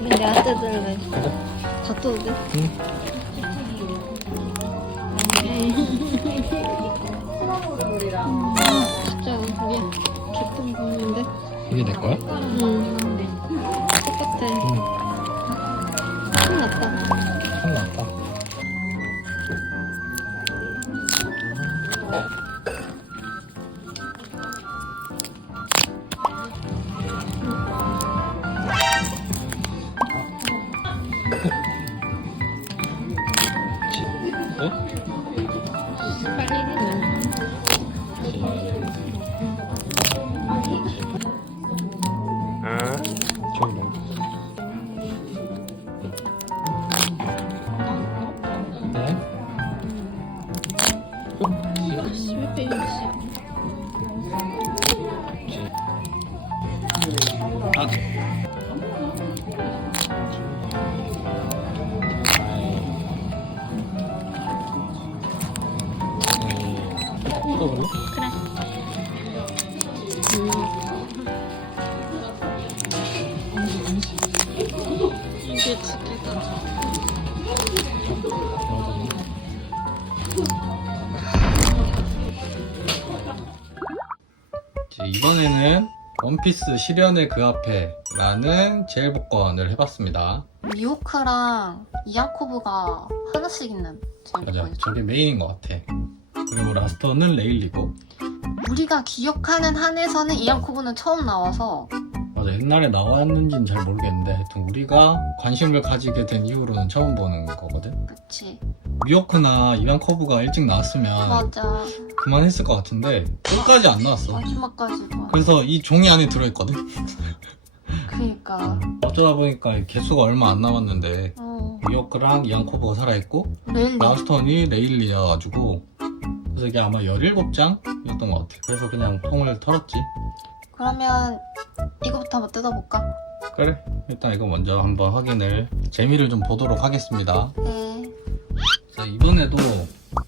내가 뜯을래. 다 뜯어도 돼? 응. 진짜 이게 기쁜 보이는데? 이게 내 거야? 응. 똑같아. 신났다. 큰일 났다. 어? 빨리 해. 저기 뭐? 네? 아씨, 왜 빼야지? 아. 뜯어볼래? 그래. 이게 두 개다. 이번에는 원피스 실현의 그 앞에 라는 제일 복권을 해봤습니다. 미호크랑 이야코브가 하나씩 있는 제일 맞아, 복권이죠. 저게 메인인 것 같아. 그리고 라스터는 레일리고. 우리가 기억하는 한에서는 이야코브는 처음 나와서 맞아, 옛날에 나왔는지는 잘 모르겠는데 하여튼 우리가 관심을 가지게 된 이후로는 처음 보는 거거든. 그치. 미호크나 이완커브가 일찍 나왔으면 맞아. 그만했을 것 같은데 끝까지 안 나왔어. 마지막까지도. 그래서 이 종이 안에 들어있거든. 그니까. 어쩌다 보니까 개수가 얼마 안 남았는데 미호크랑 이완커브가 살아있고 레일리. 라스턴이 레일리여가지고 그래서 이게 아마 17장이었던 것 같아. 그래서 그냥 통을 털었지. 그러면 이거부터 한번 뜯어볼까? 그래, 일단 이거 먼저 한번 확인을 재미를 좀 보도록 하겠습니다. 네. 자, 이번에도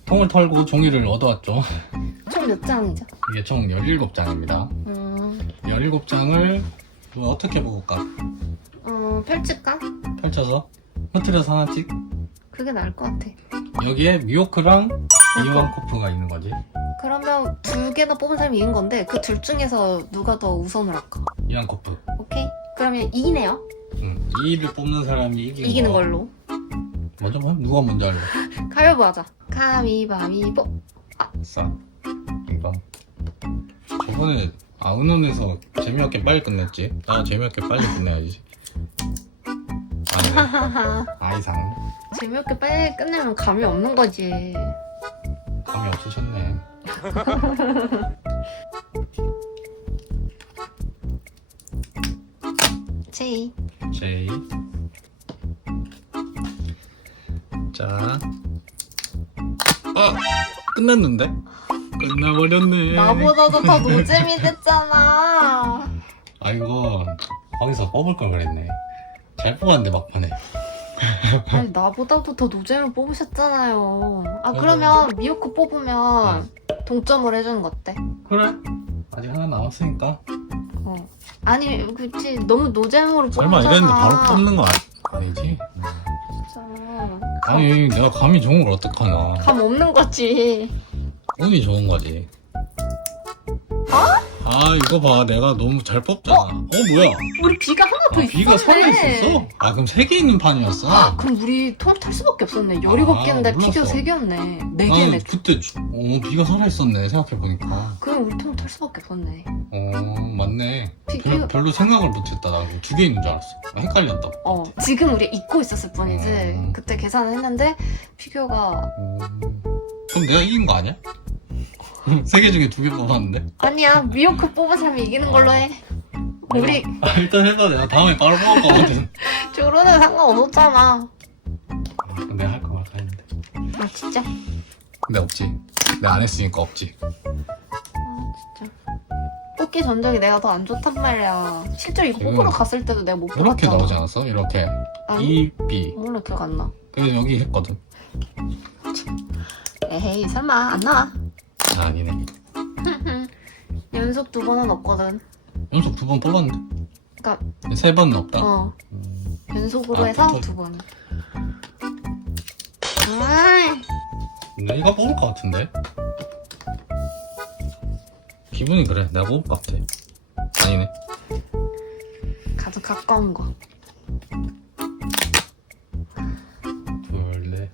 통을 털고 종이를 얻어왔죠. 총 몇 장이죠? 이게 총 17장입니다 17장을 어떻게 먹을까? 펼칠까? 펼쳐서 흐트려서 하나 찍. 그게 나을 것 같아. 여기에 미호크랑 이완코프가 있는 거지. 그러면 두 개나 뽑은 사람이 이긴 건데 그 둘 중에서 누가 더 우선을 할까? 이완코프. 오케이? 그러면 2네요? 응. 2위를 뽑는 사람이 이기는 걸로. 먼저 봐. 누가 먼저 할래? 가위바위보 하자. 가위바위보. 싸. 이거. 저번에 아우논에서 재미없게 빨리 끝냈지. 나 재미없게 빨리 끝내야지. 아니, 아이상. 재미없게 빨리 끝내면 감이 없는 거지. 감이 없으셨네. 제이. 제이. 자. 끝났는데? 끝나버렸네. 나보다도 더 노잼이 됐잖아. 아, 이거 거기서 뽑을 걸 그랬네. 잘 뽑았는데 막판에. 아니 나보다도 더 노잼을 뽑으셨잖아요. 아 그러면 미호크 뽑으면 동점을 해주는 거 어때? 그래. 아직 하나 남았으니까. 아니 그치 너무 노잼으로 뽑잖아. 설마 이랬는데 바로 뽑는 거 아니지? 진짜 아니, 내가 감이 좋은 걸 어떡하나. 감 없는 거지. 운이 좋은 거지. 어? 아 이거 봐, 내가 너무 잘 뽑잖아. 뭐야? 우리 B가 하나 더 B가 있었네. 살아있었어? 아 그럼 3개 있는 판이었어? 아, 그럼 우리 통 탈 수밖에 없었네. 17개인데 몰랐어. 피규어 3개였네. 나는 4개네. 그때 B가 살아있었네 생각해보니까. 그럼 우리 통 탈 수밖에 없었네. 맞네. 피규어. 별로 생각을 못했다. 나 2개 있는 줄 알았어. 헷갈렸다. 지금 우리 잊고 있었을 뿐이지. 그때 계산을 했는데 피규어가 그럼 내가 이긴 거 아니야? 3개 중에 2개 뽑았는데? 아니야. 미호크 뽑은 사람이 이기는 걸로 해. 우리 일단 해봐. 내가 다음에 바로 뽑을 거거든. 조로는 상관없었잖아. 내가 할 거 말까 했는데. 아 진짜? 근데 없지. 내가 안 했으니까 없지. 진짜. 뽑기 전적이 내가 더 안 좋단 말이야. 실제로 이거 지금 뽑으러 갔을 때도 내가 못 이렇게 뽑았잖아. 나오지 않았어? 이렇게. 아니? E, B. 몰라 기억 안 나. 그래서 여기 했거든. 에헤이 설마 안 나와. 아니네. 연속 2번은 없거든. 연속 2번 뽑았는데. 그러니까 3번은 없다. 연속으로 아, 해서 붙어. 2번. 아이. 내가 뽑을 것 같은데? 기분이 그래. 내가 뽑을 것 같아. 아니네. 가장 가까운 거. 둘, 넷,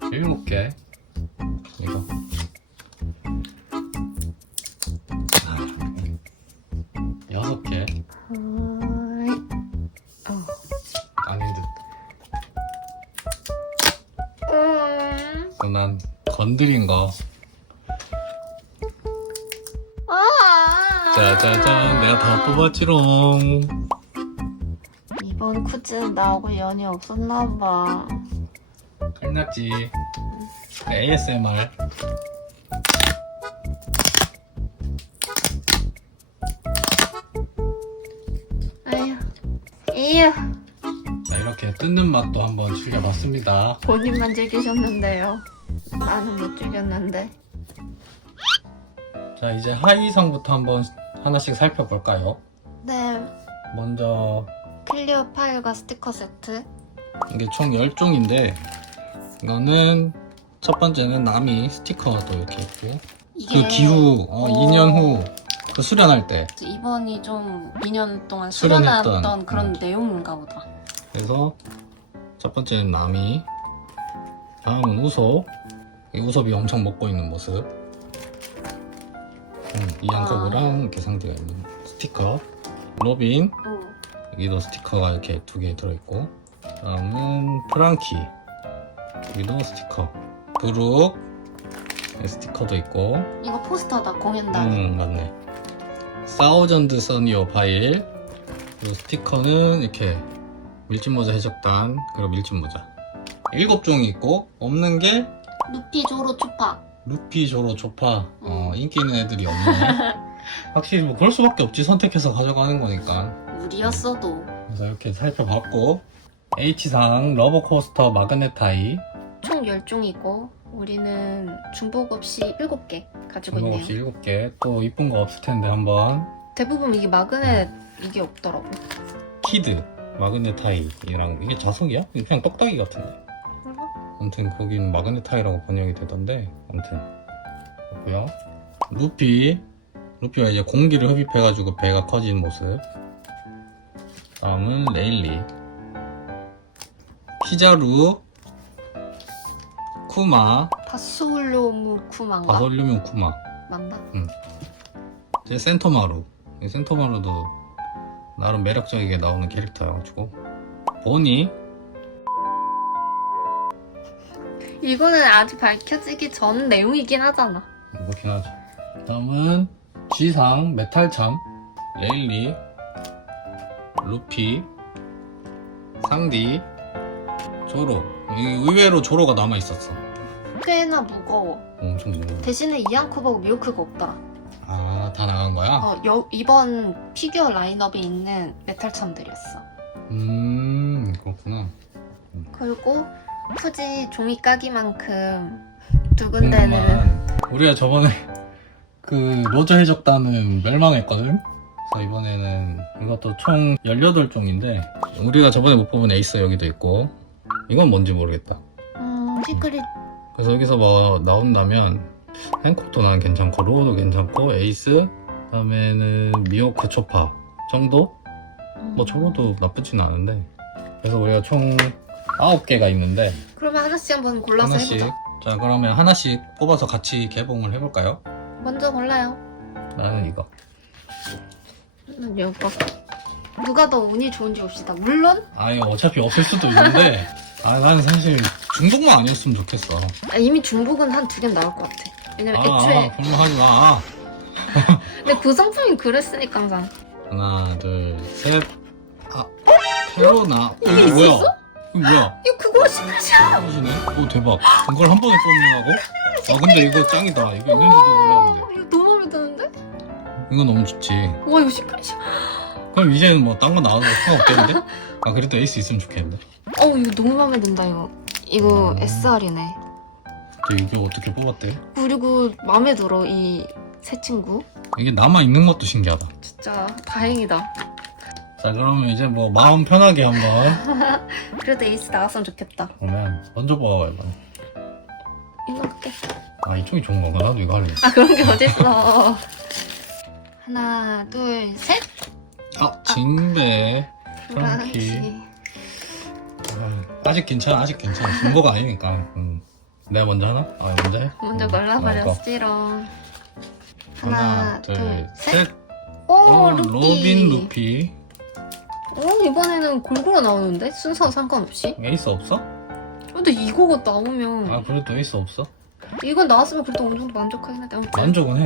7개. 이거. 아, 6개. 아닌 듯. 그럼 난 건드린 거. 짜자잔, 내가 다 뽑았지롱. 이번 퀴즈는 나하고 연이 없었나봐. 끝났지. ASMR. 에휴. 자, 이렇게 뜯는 맛도 한번 즐겨봤습니다. 본인만 즐기셨는데요. 나는 못 즐겼는데. 자, 이제 하이상부터 한번 하나씩 살펴볼까요? 네. 먼저 클리어 파일과 스티커 세트. 이게 총 10종인데 이거는 첫 번째는 나미 스티커도 이렇게 있고 그 기후 2년 후 그 수련할 때 이번이 좀 2년 동안 수련했던, 수련했던 그런 내용인가 보다. 그래서 첫 번째는 나미, 다음은 우섭. 이 우섭이 엄청 먹고 있는 모습. 이안커브랑 이렇게 상대가 있는 스티커. 로빈, 여기도 스티커가 이렇게 2개 들어있고. 다음은 프랑키, 여기도 스티커. 브룩, 스티커도 있고. 이거 포스터다 공연단. 맞네. 사우전드 써니어 파일. 그리고 스티커는 이렇게 밀짚모자 해적단, 그리고 밀짚모자. 7종이 있고 없는 게 루피 조로 초파. 루피 조로 조파. 인기 있는 애들이 없네. 확실히 뭐 그럴 수밖에 없지. 선택해서 가져가는 거니까. 우리였어도. 그래서 이렇게 살펴봤고, H상 러버코스터 마그네타이. 총 10종이고 우리는 중복 없이 7개 가지고 중복 있네요. 없이 7개. 또 이쁜 거 없을 텐데 한번. 대부분 이게 마그넷 이게 없더라고. 키드 마그네타이랑 이게 자석이야? 이게 그냥 떡딱이 같은데. 아무튼 거긴 마그네타이라고 번역이 되던데. 아무튼 그렇고요. 루피가 이제 공기를 흡입해가지고 배가 커진 모습. 다음은 레일리, 히자루, 쿠마, 바솔로무 쿠마인가? 바솔륨 쿠마. 맞나? 이제 센토마루. 이 센토마루도 나름 매력적이게 나오는 캐릭터여가지고. 보니, 이거는 아직 밝혀지기 전 내용이긴 하잖아. 그렇긴 하죠. 다음은 G상 메탈참, 레일리, 루피, 상디, 조로. 의외로 조로가 남아있었어. 꽤나 무거워. 엄청 무거워. 대신에 이안쿠버하고 미호크가 없더라. 아, 다 나간 거야? 이번 피규어 라인업에 있는 메탈참들이었어. 그렇구나. 그리고 굳이 종이 까기만큼 두 군데는 궁금한. 우리가 저번에 그 로저 해적단은 멸망했거든? 그래서 이번에는 이것도 총 18종인데 우리가 저번에 못 뽑은 에이스 여기도 있고, 이건 뭔지 모르겠다. 시크릿. 그래서 여기서 뭐 나온다면 행콕도 난 괜찮고, 로우도 괜찮고, 에이스, 그다음에는 미호크 초파 정도? 뭐 적어도 나쁘진 않은데. 그래서 우리가 총 9개가 있는데 그러면 하나씩 한번 골라서 하나씩. 해보자. 자, 그러면 하나씩 뽑아서 같이 개봉을 해볼까요? 먼저 골라요. 나는 이거. 이거. 누가 더 운이 좋은지 봅시다. 물론 아니, 어차피 없을 수도 있는데 나는 사실 중독만 아니었으면 좋겠어. 이미 중복은 한 2개는 나올 것 같아. 왜냐면 애초에 그런 거 하지 마. 근데 구성품이 그랬으니까 항상. 하나, 둘, 셋. 페로나. 이게 이거 뭐야? 있었어? 이거 뭐야? 이거 그거 시크릿이야. 하시네? 오, 대박. 이걸 한 번에 뽑는다고? 아, 근데 이거 짱이다. 이거 있는지도 몰랐는데. 이거 너무 마음에 드는데? 이거 너무 좋지. 와 이거 시크릿이야. 그럼 이제는 뭐 딴 거 나와도 상관없겠는데? 아, 그래도 에이스 있으면 좋겠는데? 이거 너무 마음에 든다 이거. 이거 SR이네. 이게 어떻게 뽑았대? 그리고 마음에 들어 이 새 친구. 이게 남아있는 것도 신기하다. 진짜 다행이다. 자, 그러면 이제 뭐 마음 편하게 한번. 그래도 에이스 나왔으면 좋겠다. 그러면 먼저 뽑아봐, 이거. 이거 할게. 아, 이쪽이 좋은 건가? 나도 이거 할래. 아 그런 게 어딨어. 하나 둘 셋. 징배. 프랑키. 아직 괜찮아. 중고가 아니니까. 내가 먼저 하나? 먼저 해? 먼저 골라버렸지롱. 하나 둘 셋. 오, 루피. 로빈 루피. 이번에는 골고루 나오는데? 순서 상관없이? 에이스 없어? 근데 이거가 나오면 그래도 에이스 없어? 이건 나왔으면 그래도 어느 정도 만족하긴 하대. 아무튼.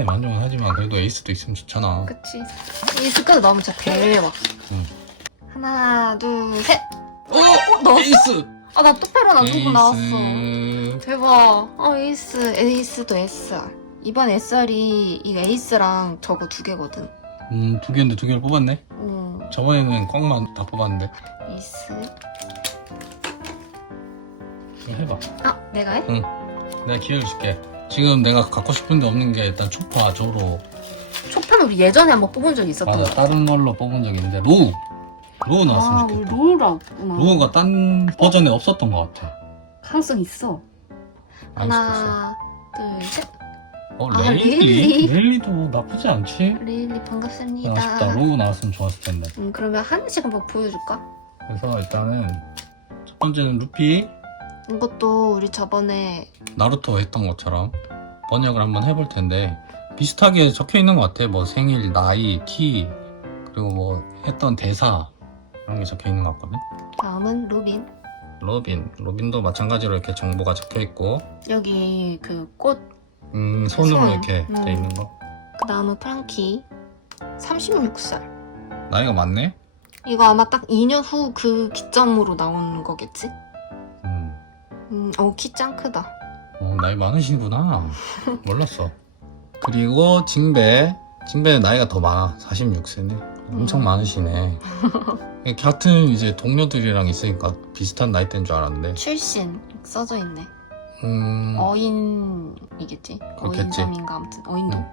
만족은 하지만 그래도 에이스도 있으면 좋잖아. 그치. 이 색깔 나오면 진짜 대박. 응. 하나 둘 셋. 어? 에이스! 나 똑바로 두고 나왔어. 에이스. 대박. 에이스도 SR. 이번 SR이 이 에이스랑 저거 2개거든. 2개인데 2개를 뽑았네? 저번에는 꽝만 다 뽑았는데. 에이스. 이거 해봐. 내가 해? 내가 기회를 줄게. 지금 내가 갖고 싶은데 없는 게 일단 초파, 조로. 초파는 우리 예전에 한번 뽑은 적이 있었던 맞아, 거. 다른 걸로 뽑은 적이 있는데 로우 나왔으면 우리 좋겠다. 로우라 없구나. 로우가 딴 버전에 없었던 것 같아. 가능성 있어. 알 수도 있어. 하나 둘 셋. 레일리? 레일리도 나쁘지 않지? 레일리 반갑습니다. 아쉽다. 로우 나왔으면 좋았을 텐데. 그러면 하나씩 한번 보여줄까? 그래서 일단은 첫 번째는 루피. 이것도 우리 저번에 나루토 했던 것처럼 번역을 한번 해볼 텐데 비슷하게 적혀 있는 것 같아. 뭐 생일, 나이, 키, 그리고 뭐 했던 대사 이런 게 적혀 있는 것 같거든. 다음은 로빈. 로빈도 마찬가지로 이렇게 정보가 적혀 있고 여기 그 꽃. 손으로 손. 이렇게 돼 있는 거. 그 다음은 프랑키. 36살. 나이가 많네. 이거 아마 딱 2년 후 그 기점으로 나오는 거겠지? 키 짱 크다. 나이 많으시구나. 몰랐어. 그리고 징배는 나이가 더 많아. 46세네. 엄청 많으시네. 같은 이제 동료들이랑 있으니까 비슷한 나이대인 줄 알았는데. 출신 써져 있네. 어인이겠지? 그렇겠지. 어인점인가 아무튼 어인동.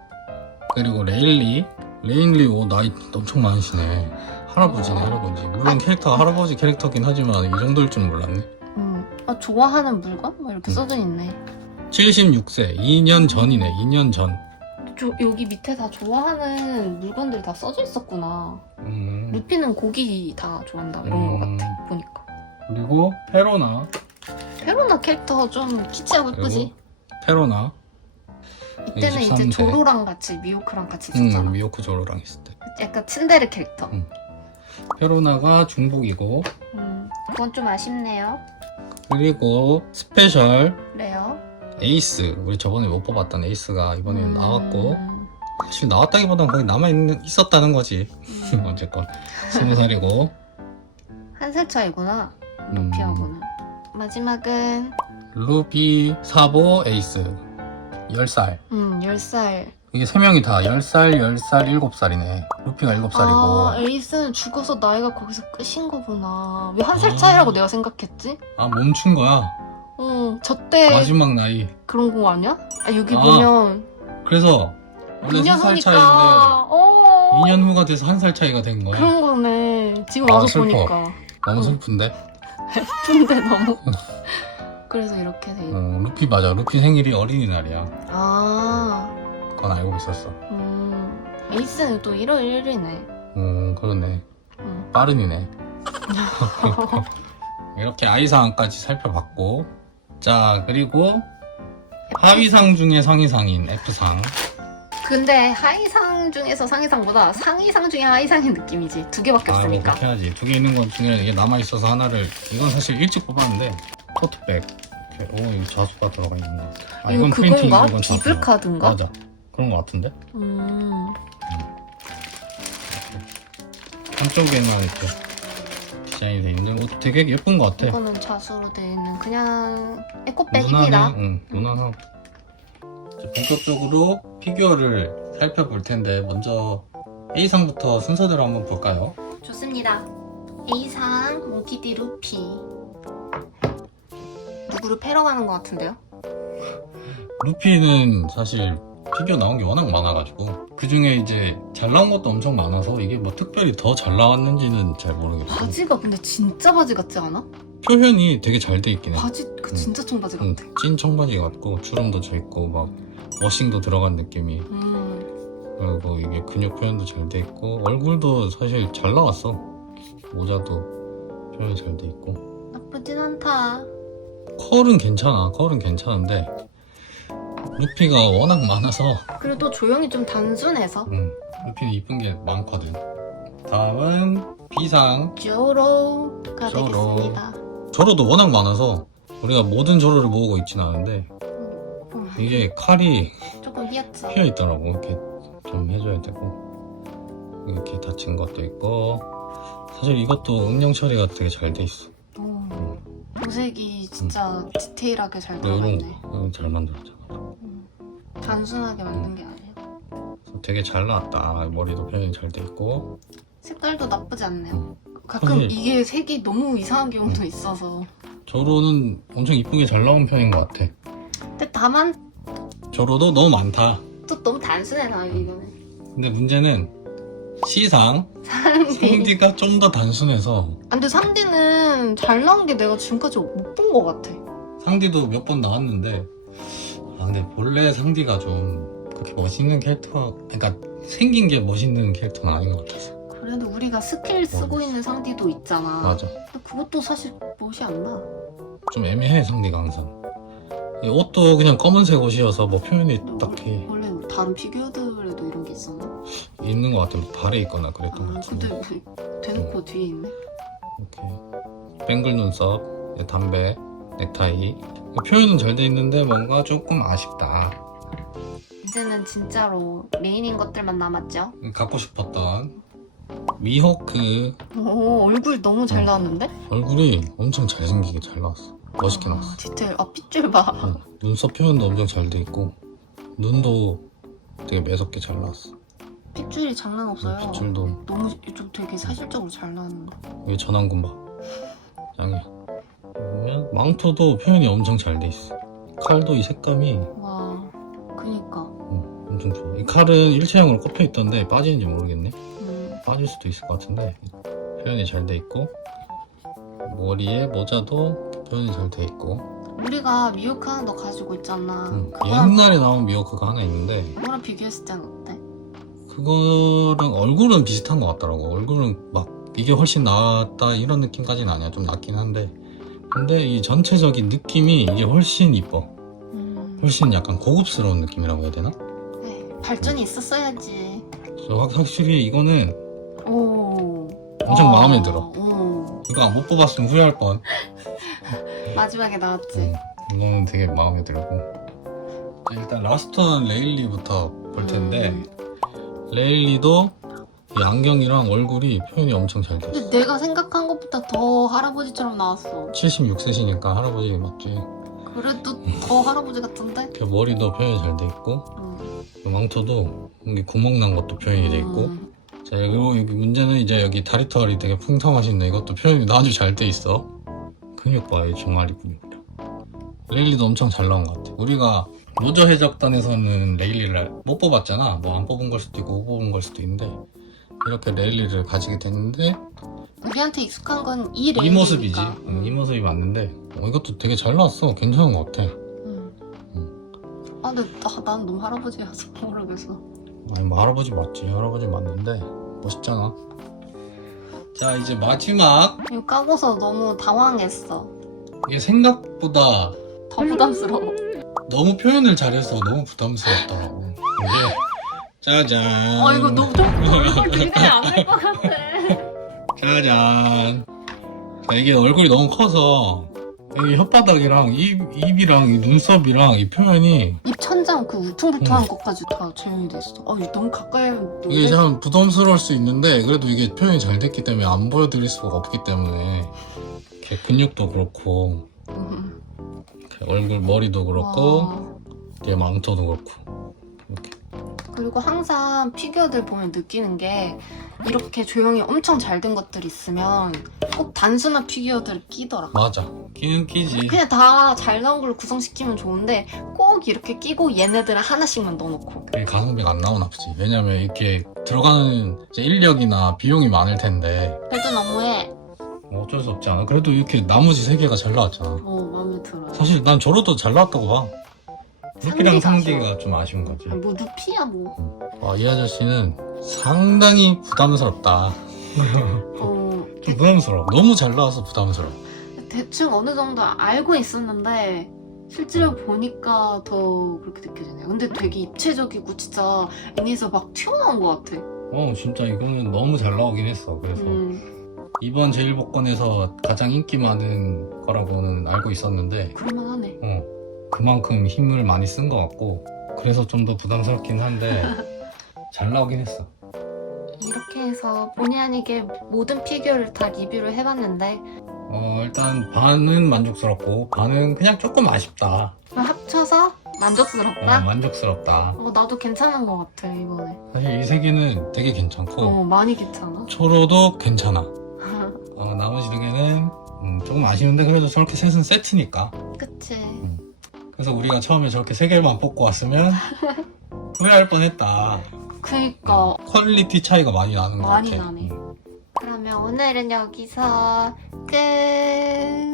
그리고 레일리 나이 엄청 많으시네. 할아버지네, 할아버지. 물론 캐릭터가 할아버지 캐릭터긴 하지만 이 정도일 줄 몰랐네. 좋아하는 물건? 뭐 이렇게 써져 있네. 76세, 2년 전이네. 2년 전. 여기 밑에 다 좋아하는 물건들이 다 써져 있었구나. 루피는 고기 다 좋아한다 이런 거 같아 보니까. 그리고 페로나 캐릭터 좀 키치하고 예쁘지? 페로나 이때는 23세. 이제 조로랑 같이 미호크랑 같이 있었잖아. 미호크 조로랑 있을 때. 약간 츤데레 캐릭터. 페로나가 중복이고. 그건 좀 아쉽네요. 그리고 스페셜 레어. 에이스, 우리 저번에 못 뽑았던 에이스가 이번에는 나왔고, 사실 나왔다기보단 거기 있었다는 거지. 어쨌건 20살이고. 한 살 차이구나 루피하고는. 마지막은 루비, 사보, 에이스 10살. 10살. 이게 3명이 다 10살, 10살, 7살이네. 루피가 7살이고. 에이스는 죽어서 나이가 거기서 끝인 거구나. 왜 한 살 차이라고 내가 생각했지? 멈춘 거야. 저때 마지막 나이. 그런 거 아니야? 여기 보면 그래서 원래 2년 3살 후니까 차이인데 2년 후가 돼서 1살 차이가 된 거야. 그런 거네. 지금 와서 슬퍼. 보니까 너무 슬픈데? 예쁜데 너무. 그래서 이렇게 돼 있고. 루피 맞아. 루피 생일이 어린이날이야. 아. 그건 알고 있었어. 에이스는 또 1월 1일이네. 그러네. 응. 빠른이네. 이렇게 아이상까지 살펴봤고, 자, 그리고 하위상 중에 상위상인 F상. 근데 하이상 중에서 상위상보다 상위상 중에 하이상인 느낌이지. 두 개밖에 뭐 없으니까. 그렇게 해야지. 두 개 있는 것 중에 이게 남아있어서 하나를, 이건 사실 일찍 뽑았는데, 토트백. 이렇게, 이거 자수가 들어가 있는 거. 이건 프린팅, 그건가? 이건 자수야. 비블 카드인가? 맞아. 그런 거 같은데? 한쪽에만 이렇게 디자인이 돼 있는데, 되게 예쁜 것 같아. 이거는 자수로 되어 있는 그냥 에코백입니다. 무난하고. 자, 본격적으로 피규어를 살펴볼 텐데 먼저 A상부터 순서대로 한번 볼까요? 좋습니다. A상 몽키디 루피. 누구를 패러 가는 것 같은데요? 루피는 사실 피규어 나온 게 워낙 많아가지고 그 중에 이제 잘 나온 것도 엄청 많아서 이게 뭐 특별히 더 잘 나왔는지는 잘 모르겠고 바지가 근데 진짜 바지 같지 않아? 표현이 되게 잘 돼 있긴 해. 바지 그 진짜 청바지 같아. 찐 청바지 같고 주름도 져 있고 막 워싱도 들어간 느낌이. 그리고 이게 근육 표현도 잘 돼 있고 얼굴도 사실 잘 나왔어. 모자도 표현 잘 돼 있고 나쁘진 않다. 컬은 괜찮아. 컬은 괜찮은데 루피가 워낙 많아서 그리고 또 조형이 좀 단순해서. 루피는 이쁜 게 많거든. 다음은 B상 조로가 조로. 되겠습니다. 조로도 워낙 많아서 우리가 모든 조로를 모으고 있진 않은데 이게 칼이 조금 휘었지. 휘어 있더라고. 이렇게 좀 해줘야 되고 이렇게 닫힌 것도 있고 사실 이것도 음영 처리가 되게 잘 돼 있어. 도색이 진짜 디테일하게 잘 근데 이런 들어갔네. 거 이건 잘 만들었잖아. 단순하게 만든 게 아니에요. 그래서 되게 잘 나왔다. 머리도 표현이 잘 돼 있고 색깔도 나쁘지 않네요. 가끔 사실- 이게 색이 너무 이상한 경우도 있어서. 조로는 엄청 이쁘게 잘 나온 편인 것 같아. 근데 다만 조로도 너무 많다. 또 너무 단순해 나 이거는. 근데 문제는 C상 상디. 상디가 좀 더 단순해서 근데 상디는 잘 나온 게 내가 지금까지 못 본 것 같아. 상디도 몇 번 나왔는데 근데 본래 상디가 좀 그렇게 멋있는 캐릭터 그러니까 생긴 게 멋있는 캐릭터는 아닌 것 같았어. 그래도 우리가 스킬 쓰고 있는 상디도 있잖아. 맞아. 근데 그것도 사실 멋이 안 나. 좀 애매해 상디가 항상. 이 옷도 그냥 검은색 옷이어서 뭐 표현이 딱히 원래 다른 피규어들에도 이런 게 있었나? 있는 것 같아. 발에 있거나 그랬던 것 근데 같은데. 왜 대놓고 뒤에 있네? 이렇게 뱅글 눈썹, 담배, 넥타이 표현은 잘 돼 있는데 뭔가 조금 아쉽다. 이제는 진짜로 메인인 것들만 남았죠? 갖고 싶었던 미호크 오 얼굴 너무 잘 나왔는데? 얼굴이 엄청 잘생기게 잘 나왔어. 멋있게 나왔어. 디테일 핏줄 봐. 눈썹 표현도 엄청 잘 돼 있고 눈도 되게 매섭게 잘 나왔어. 핏줄이 장난 없어요. 빗줄도 너무 좀 되게 사실적으로 잘 나왔는데. 이게 전완군 봐. 짱이야. 보면 망토도 표현이 엄청 잘 돼 있어. 칼도 이 색감이 와 그니까. 엄청 좋아. 이 칼은 일체형으로 꼽혀 있던데 빠지는지 모르겠네. 빠질 수도 있을 것 같은데 표현이 잘 돼 있고 머리에 모자도 표현이 잘 돼 있고 우리가 미호크 하나 더 가지고 있잖아. 그거랑 옛날에 나온 미호크가 하나 있는데 그거랑 비교했을 땐 어때? 그거랑 얼굴은 비슷한 것 같더라고. 얼굴은 막 이게 훨씬 낫다 이런 느낌까지는 아니야. 좀 낫긴 한데 근데 이 전체적인 느낌이 이게 훨씬 이뻐. 훨씬 약간 고급스러운 느낌이라고 해야 되나? 에이, 발전이 있었어야지. 확실히 이거는 오. 엄청 마음에 들어. 오. 이거 못 뽑았으면 후회할 뻔. 마지막에 나왔지. 이거는 되게 마음에 들고. 자, 일단 라스트원 레일리부터 볼 텐데 레일리도 이 안경이랑 얼굴이 표현이 엄청 잘 돼 있어. 근데 내가 생각한 것보다 더 할아버지처럼 나왔어. 76세시니까 할아버지 맞지? 그래도 더 할아버지 같은데? 그 머리도 표현이 잘 돼 있고 그 망토도 여기 구멍 난 것도 표현이 돼 있고 자 그리고 여기 문제는 이제 여기 다리털이 되게 풍성하신데 이것도 표현이 아주 잘 돼 있어. 근육 봐, 이 종아리 근육이랑. 레일리도 엄청 잘 나온 것 같아. 우리가 로저 해적단에서는 레일리를 못 뽑았잖아. 뭐 안 뽑은 걸 수도 있고 못 뽑은 걸 수도 있는데 이렇게 레일리를 가지게 됐는데 우리한테 익숙한 건 이 이 레일이니까. 모습이지. 이 모습이 맞는데 이것도 되게 잘 나왔어. 괜찮은 것 같아. 아 근데 난 너무 할아버지여서 모르겠어. 아니 뭐 할아버지 맞지. 할아버지 맞는데 멋있잖아. 자 이제 마지막. 이거 까고서 너무 당황했어. 이게 생각보다 더 부담스러워. 너무 표현을 잘해서 너무 부담스럽더라고. 이게 짜잔. 이거 너무 좀 얼굴 되게 안할 것 같아. 짜잔. 자, 이게 얼굴이 너무 커서 여기 혓바닥이랑 입이랑 이 눈썹이랑 이 표현이 입 천장 그 울퉁불퉁한 것까지 다 재현이 됐어. 이거 너무 가까이 하면 이게 참 부담스러울 수 있는데 그래도 이게 표현이 잘 됐기 때문에 안 보여드릴 수가 없기 때문에 이렇게 근육도 그렇고 이렇게 얼굴 머리도 그렇고 와. 뒤에 망토도 그렇고 이렇게. 그리고 항상 피규어들 보면 느끼는 게 이렇게 조형이 엄청 잘 된 것들 있으면 꼭 단순한 피규어들을 끼더라. 맞아. 끼는 끼지. 그냥 다 잘 나온 걸로 구성시키면 좋은데 꼭 이렇게 끼고 얘네들을 하나씩만 넣어놓고. 그게 가성비가 안 나오나 보지. 왜냐면 이렇게 들어가는 이제 인력이나 비용이 많을 텐데 그래도 너무해. 어쩔 수 없지 않아. 그래도 이렇게 나머지 세 개가 잘 나왔잖아. 마음에 들어요. 사실 난 저로도 잘 나왔다고 봐. 루피랑 상디가 상디가 좀 아쉬운 거지. 뭐 루피야 뭐. 이 아저씨는 상당히 부담스럽다. 좀 부담스러워. 너무 잘 나와서 부담스러워. 대충 어느 정도 알고 있었는데 실제로 보니까 더 그렇게 느껴지네요. 근데 되게 입체적이고 진짜 애니에서 막 튀어나온 것 같아. 진짜 이거는 너무 잘 나오긴 했어. 그래서 이번 제일복권에서 가장 인기 많은 거라고는 알고 있었는데 그럴만하네. 그만큼 힘을 많이 쓴 것 같고 그래서 좀 더 부담스럽긴 한데 잘 나오긴 했어. 이렇게 해서 본의 아니게 모든 피규어를 다 리뷰를 해봤는데 일단 반은 만족스럽고 반은 그냥 조금 아쉽다. 합쳐서 만족스럽다? 만족스럽다. 나도 괜찮은 것 같아 이번에. 사실 이 세 개는 되게 괜찮고 많이 괜찮아. 초로도 괜찮아. 나머지 두 개는 조금 아쉬운데 그래도 저렇게 셋은 세트니까. 그치. 그래서 우리가 처음에 저렇게 세 개만 뽑고 왔으면 후회할 뻔했다. 그니까 퀄리티 차이가 많이 나는 것 많이 같아. 나네. 그러면 오늘은 여기서 끝.